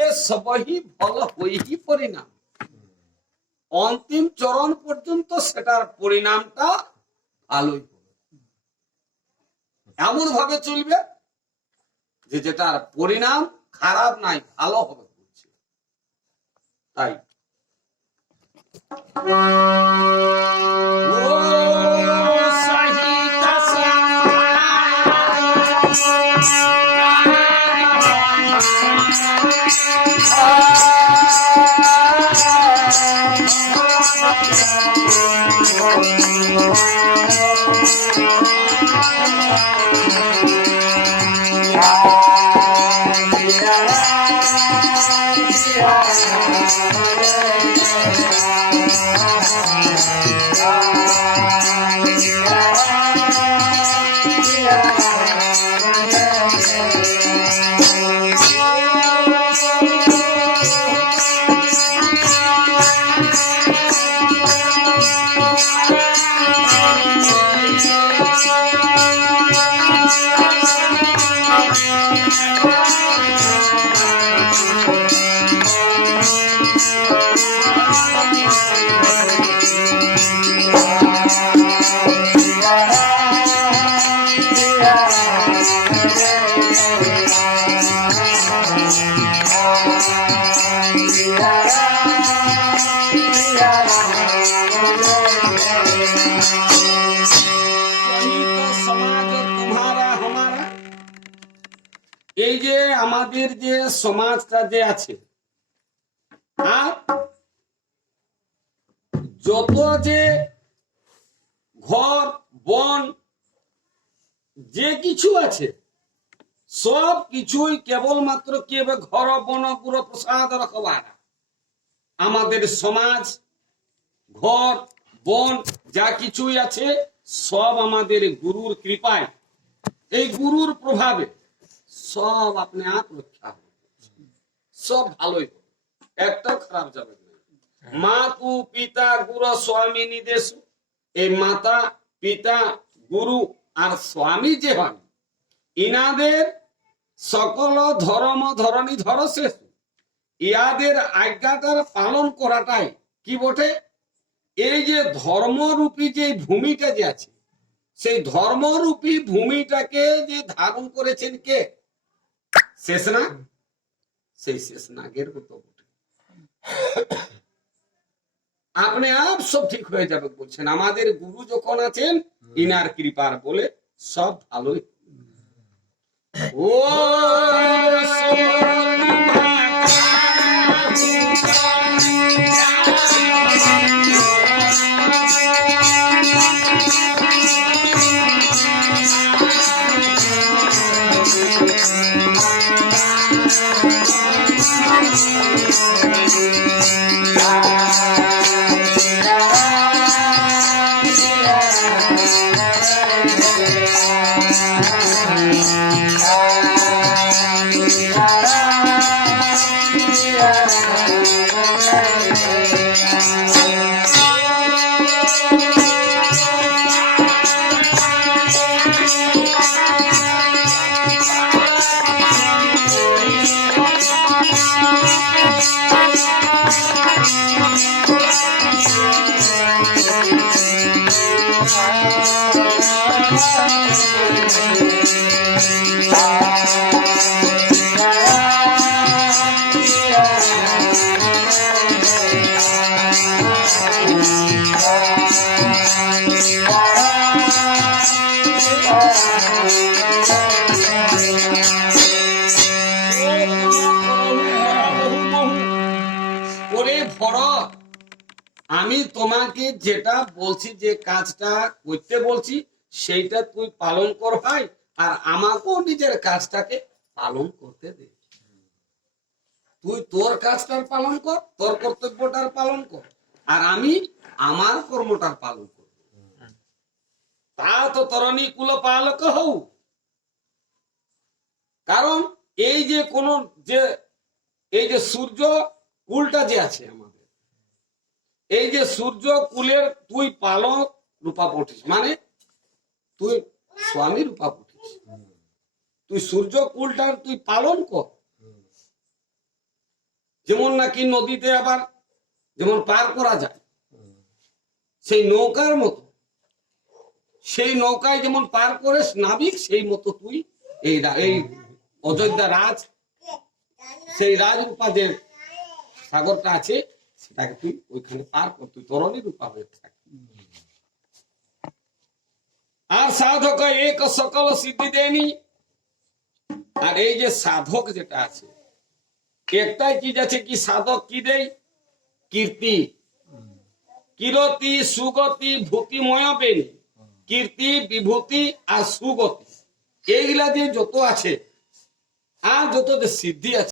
এ সবই ফল হইহি পরিণাম, অন্তিম চরণ পর্যন্ত সেটার পরিণামটা ভালোই হবে। এমন ভাবে চলবে যে যেটার পরিণাম খারাপ নাই, ভালো হবে। তাই এই যে আমাদের যে সমাজটা যে আছে, আর যত যে ঘর বন যে কিছু আছে, সব কিছুই কেবলমাত্র কি হবে, ঘর বন পুরো প্রসাদ রাখবার। আমাদের সমাজ ঘর বন যা কিছুই আছে সব আমাদের গুরুর কৃপায়, এই গুরুর প্রভাবে সব আপনি আপ রক্ষা হবে, সব ভালোই হবে, একটাও খারাপ যাবে না। মাতু পিতা গুরু স্বামী নির্দেশ, এই মাতা পিতা গুরু আর স্বামী যে হন, ইনাদের সকল ধর্ম ধরণী ধর শেষ, ইয়াদের আজ্ঞাটার পালন করাটাই কি বটে। এই যে ধর্মরূপী যে ভূমিটা যে আছে, সেই ধর্মরূপী ভূমিটাকে যে ধারণ করেছেন কে? শেষনাগ। সেই শেষনাগের মতো বটে। আপনি আপ সব ঠিক হয়ে যাবে বলছেন। আমাদের গুরু যখন আছেন, ইনার কৃপার বলে সব ভালোই। ও আমি তোমাকে যেটা বলছি, যে কাজটা করতে বলছি সেইটা তুই পালন কর ভাই, আর আমাকেও নিজের কাজটাকে পালন করতে দে। তুই তোর কাজটার পালন কর, তোর কর্তব্যটার পালন কর, আর আমি আমার কর্মটার পালন কর। তা তো তরণী কুল পালক হও। কারণ এই যে কোন যে এই যে সূর্য কুলটা যে আছে আমাদের, এই যে সূর্য কুলের তুই পালক রূপা পঠিস, মানে তুই স্বামী রূপা পঠিস, তুই সূর্য কুলটার তুই পালন কর। যেমন নাকি নদীতে আবার যেমন পার করা যায়, সেই নৌকার মতো, সেই নৌকায় যেমন পার করে নাবিক, সেই মতো তুই এই অযোধ্যা রাজ, সেই রাজরূপা যে সাগরটা আছে সেটাকে তুই ওইখানে পার কর, তুই তরণী রূপা হয়ে থাক। আর সাধক এক সকল সিদ্ধি দেয়নি। আর এই যে সাধক যেটা আছে, একটাই চিজ আছে, কি সাধক কি দেয়? কীর্তি, কিরতি, সুগতি, ভূতিময় বেনি। কীর্তি, বিভূতি আর সুগতি, এইগুলা দিয়ে যত আছে আর যত যে সিদ্ধি আছে